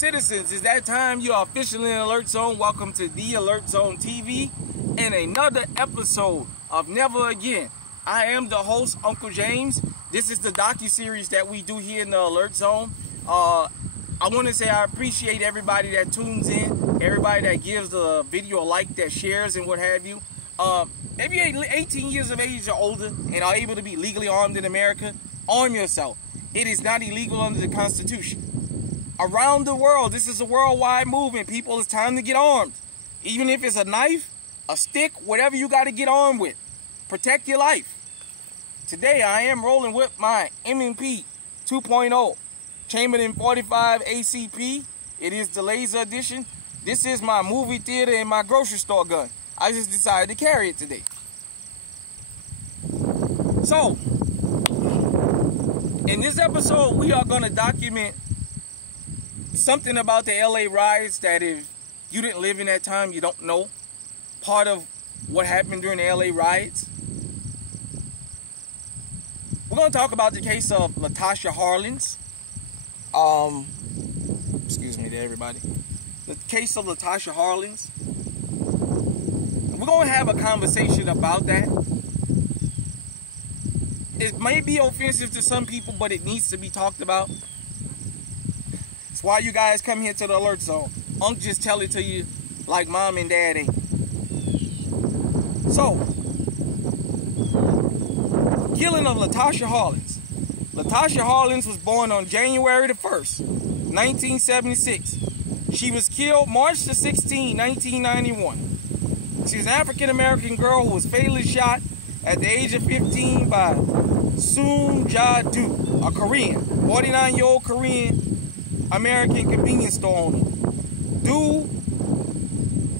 citizens, it's that time. You are officially in Alert Zone. Welcome to the Alert Zone TV and another episode of Never Again. I am the host, Uncle James. This is the docu-series that we do here in the Alert Zone. I want to say I appreciate everybody that tunes in, everybody that gives the video a like, that shares and what have you. If you're 18 years of age or older and are able to be legally armed in America, arm yourself. It is not illegal under the Constitution. Around the world, this is a worldwide movement. People, it's time to get armed. Even if it's a knife, a stick, whatever you got to get armed with. Protect your life. Today, I am rolling with my M&P 2.0 Chamberlain 45 ACP. It is the laser edition. This is my movie theater and my grocery store gun. I just decided to carry it today. So, in this episode, we are going to document something about the LA riots that if you didn't live in that time, you don't know. Part of what happened during the LA riots. We're going to talk about the case of Latasha Harlins. Excuse me there, everybody. The case of Latasha Harlins. We're going to have a conversation about that. It may be offensive to some people, but it needs to be talked about. It's why you guys come here to the Alert Zone. Unc just tell it to you like mom and dad ain't. So, killing of Latasha Harlins. Latasha Harlins was born on January the 1st, 1976. She was killed March the 16th, 1991. She was an African-American girl who was fatally shot at the age of 15 by Soon Ja Do, a Korean, 49-year-old Korean-American convenience store owner. Do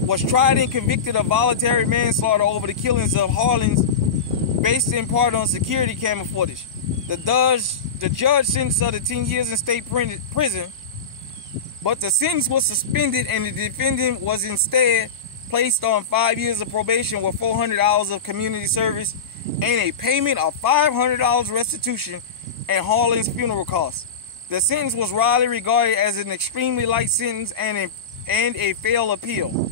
was tried and convicted of voluntary manslaughter over the killings of Harlins, based in part on security camera footage. The judge sentenced her to 10 years in state prison, but the sentence was suspended and the defendant was instead placed on 5 years of probation with 400 hours of community service and a payment of $500 restitution and Harlins' funeral costs. The sentence was widely regarded as an extremely light sentence and a failed appeal.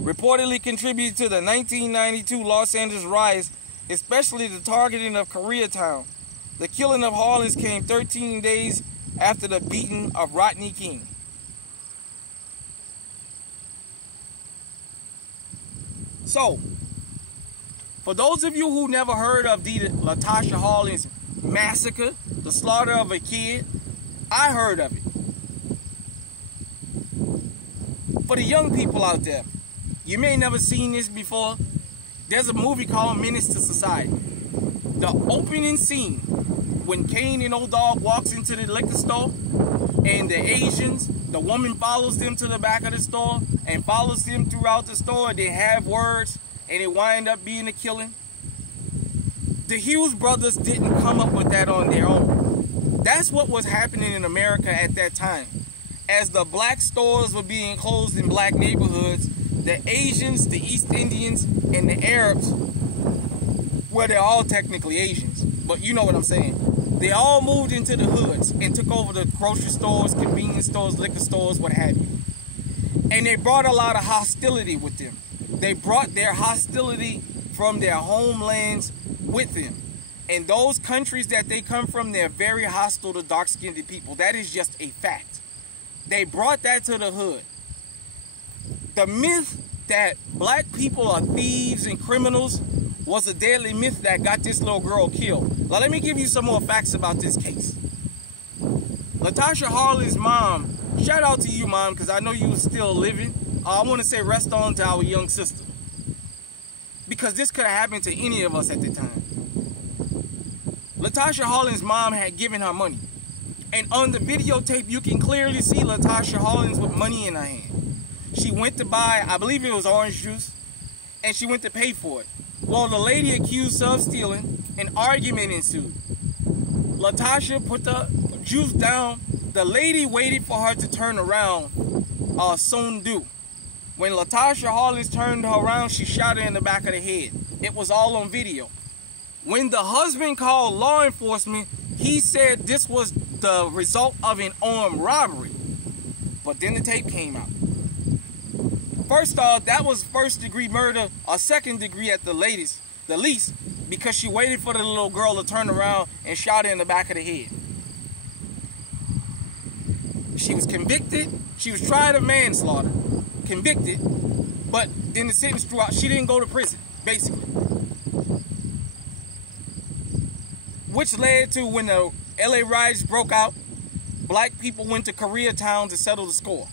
Reportedly contributed to the 1992 Los Angeles riots, especially the targeting of Koreatown. The killing of Harlins came 13 days after the beating of Rodney King. So, for those of you who never heard of the Latasha Harlins massacre, the slaughter of a kid, I heard of it. For the young people out there, you may never seen this before. There's a movie called Menace to Society. The opening scene, when Kane and Old Dog walks into the liquor store, and the Asians, the woman follows them to the back of the store and follows them throughout the store. They have words and it wind up being a killing. The Hughes brothers didn't come up with that on their own. That's what was happening in America at that time. As the black stores were being closed in black neighborhoods, the Asians, the East Indians, and the Arabs, well, they're all technically Asians, but you know what I'm saying. They all moved into the hoods and took over the grocery stores, convenience stores, liquor stores, what have you. And they brought a lot of hostility with them. They brought their hostility from their homelands with them. And those countries that they come from, they're very hostile to dark-skinned people. That is just a fact. They brought that to the hood. The myth that black people are thieves and criminals was a deadly myth that got this little girl killed. Now, let me give you some more facts about this case. Latasha Harlins' mom, shout out to you, Mom, because I know you were still living. I want to say rest on to our young sister, because this could have happened to any of us at the time. Latasha Harlins' mom had given her money. And on the videotape, you can clearly see Latasha Harlins with money in her hand. She went to buy, I believe it was orange juice, and she went to pay for it. Well, the lady accused her of stealing. An argument ensued. Latasha put the juice down. The lady waited for her to turn around, Soon Do. When Latasha Harlins turned her around, she shot her in the back of the head. It was all on video. When the husband called law enforcement, he said this was the result of an armed robbery. But then the tape came out. First off, that was first-degree murder or second-degree at the least, because she waited for the little girl to turn around and shot her in the back of the head. She was convicted. She was tried of manslaughter, convicted, but then the sentence drew out. She didn't go to prison, basically. Which led to when the LA riots broke out, black people went to Koreatown to settle the score.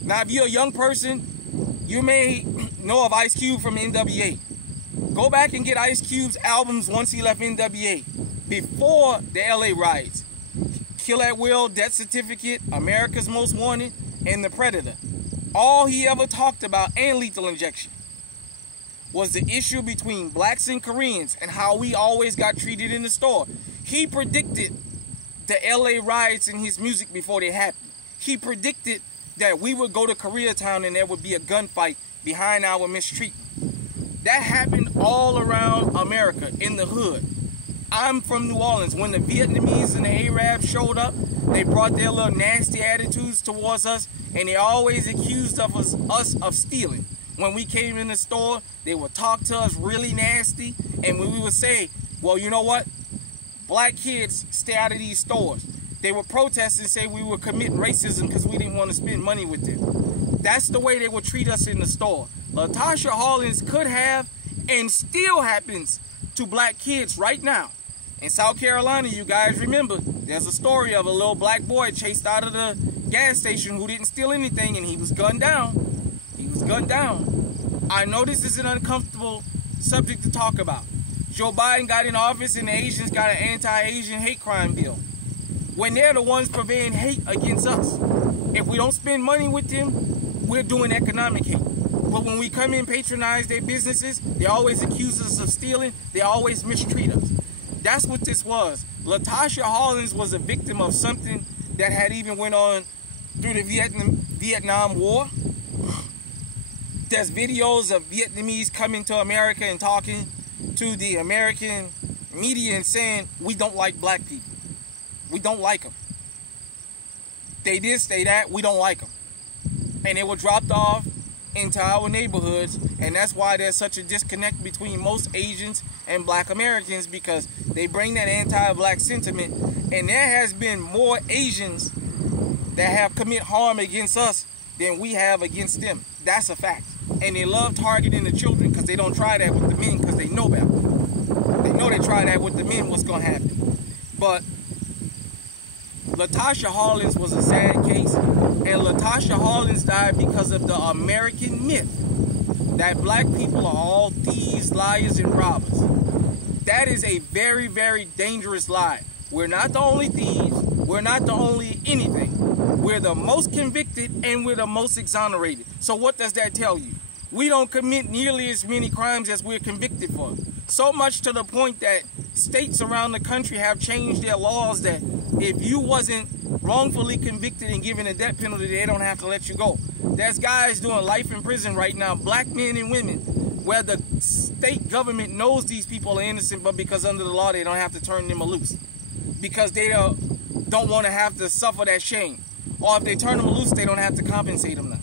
Now, if you're a young person, you may know of Ice Cube from NWA. Go back and get Ice Cube's albums once he left NWA, before the LA riots. Kill at Will, Death Certificate, America's Most Wanted, and The Predator. All he ever talked about, and Lethal Injection, was the issue between blacks and Koreans and how we always got treated in the store. He predicted the LA riots in his music before they happened. He predicted that we would go to Koreatown and there would be a gunfight behind our mistreatment. That happened all around America, in the hood. I'm from New Orleans. When the Vietnamese and the Arabs showed up, they brought their little nasty attitudes towards us, and they always accused of us of stealing. When we came in the store, they would talk to us really nasty, and when we would say, well, you know what? Black kids, stay out of these stores. They would protest and say we were committing racism because we didn't want to spend money with them. That's the way they would treat us in the store. Latasha Harlins could have, and still happens to black kids right now. In South Carolina, you guys remember, there's a story of a little black boy chased out of the gas station who didn't steal anything, and he was gunned down. He was gunned down. I know this is an uncomfortable subject to talk about. Joe Biden got in office and the Asians got an anti-Asian hate crime bill, when they're the ones purveying hate against us. If we don't spend money with them, we're doing economic hate. But when we come in and patronize their businesses, they always accuse us of stealing. They always mistreat us. That's what this was. Latasha Harlins was a victim of something that had even went on through the Vietnam War. There's videos of Vietnamese coming to America and talking to the American media and saying, we don't like black people. We don't like them. They did say that, we don't like them. And they were dropped off into our neighborhoods, and that's why there's such a disconnect between most Asians and black Americans, because they bring that anti-black sentiment, and there has been more Asians that have committed harm against us than we have against them. That's a fact. And they love targeting the children because they don't try that with the men because they know better. They know they try that with the men, what's going to happen. But Latasha Harlins was a sad case, and Latasha Harlins died because of the American myth that black people are all thieves, liars, and robbers. That is a very, very dangerous lie. We're not the only thieves. We're not the only anything. We're the most convicted, and we're the most exonerated. So what does that tell you? We don't commit nearly as many crimes as we're convicted for. So much to the point that states around the country have changed their laws that if you wasn't wrongfully convicted and given a death penalty, they don't have to let you go. There's guys doing life in prison right now, black men and women, where the state government knows these people are innocent, but because under the law, they don't have to turn them loose. Because they don't want to have to suffer that shame. Or if they turn them loose, they don't have to compensate them now.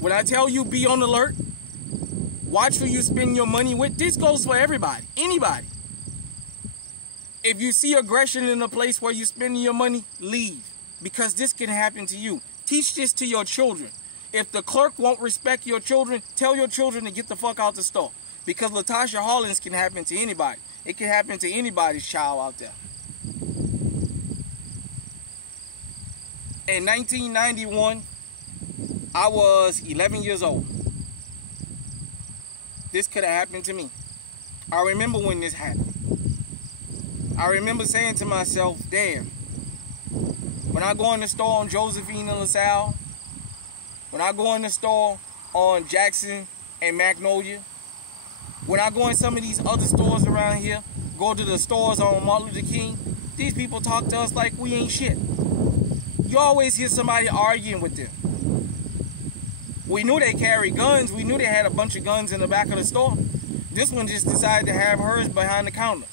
When I tell you be on alert, watch who you spend your money with, this goes for everybody, anybody. If you see aggression in a place where you're spending your money, leave. Because this can happen to you. Teach this to your children. If the clerk won't respect your children, tell your children to get the fuck out the store. Because Latasha Harlins can happen to anybody. It can happen to anybody's child out there. In 1991, I was 11 years old. This could have happened to me. I remember when this happened. I remember saying to myself, damn, when I go in the store on Josephine and LaSalle, when I go in the store on Jackson and Magnolia, when I go in some of these other stores around here, go to the stores on Martin Luther King, these people talk to us like we ain't shit. You always hear somebody arguing with them. We knew they carried guns. We knew they had a bunch of guns in the back of the store. This one just decided to have hers behind the counter.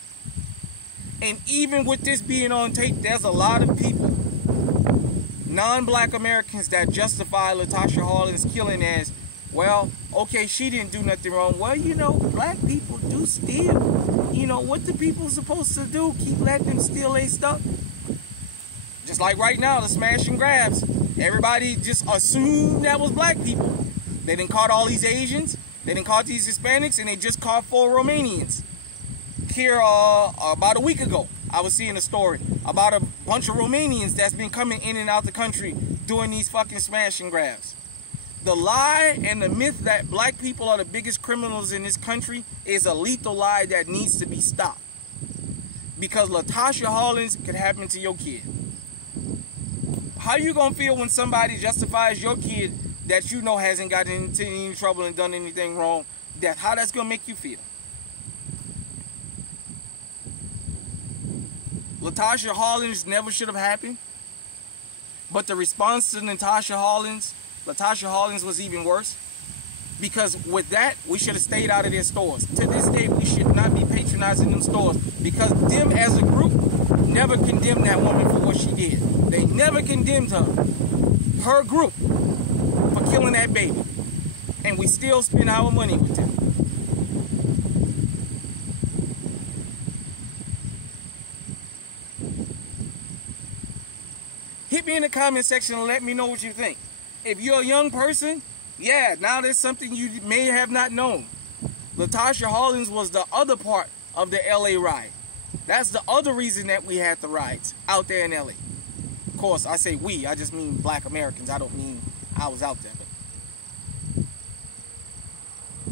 And even with this being on tape, there's a lot of people, non-black Americans, that justify Latasha Harlins' killing as, well, okay, she didn't do nothing wrong. Well, you know, black people do steal. You know, what the people supposed to do? Keep letting them steal their stuff? Just like right now, the smash and grabs. Everybody just assumed that was black people. They didn't caught all these Asians. They didn't caught these Hispanics. And they just caught 4 Romanians. Here, about a week ago, I was seeing a story about a bunch of Romanians that's been coming in and out the country doing these fucking smash and grabs. The lie and the myth that black people are the biggest criminals in this country is a lethal lie that needs to be stopped. Because Latasha Harlins could happen to your kid. How you gonna feel when somebody justifies your kid that you know hasn't gotten into any trouble and done anything wrong? How that's gonna make you feel? Latasha Harlins never should have happened. But the response to Latasha Harlins was even worse. Because with that, we should have stayed out of their stores. To this day, we should not be patronizing them stores. Because them as a group never condemned that woman for what she did. They never condemned her group, for killing that baby. And we still spend our money with them. Hit me in the comment section and let me know what you think. If you're a young person, yeah, now there's something you may have not known. Latasha Harlins was the other part of the LA riot. That's the other reason that we had the riots out there in LA. Of course, I say we, I just mean black Americans. I don't mean I was out there. But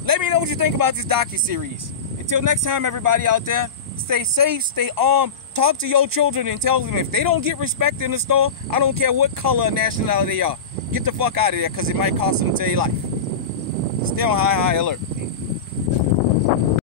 let me know what you think about this docuseries. Until next time, everybody out there, stay safe, stay armed. Talk to your children and tell them if they don't get respect in the store, I don't care what color or nationality they are. Get the fuck out of there because it might cost them their life. Stay on high alert.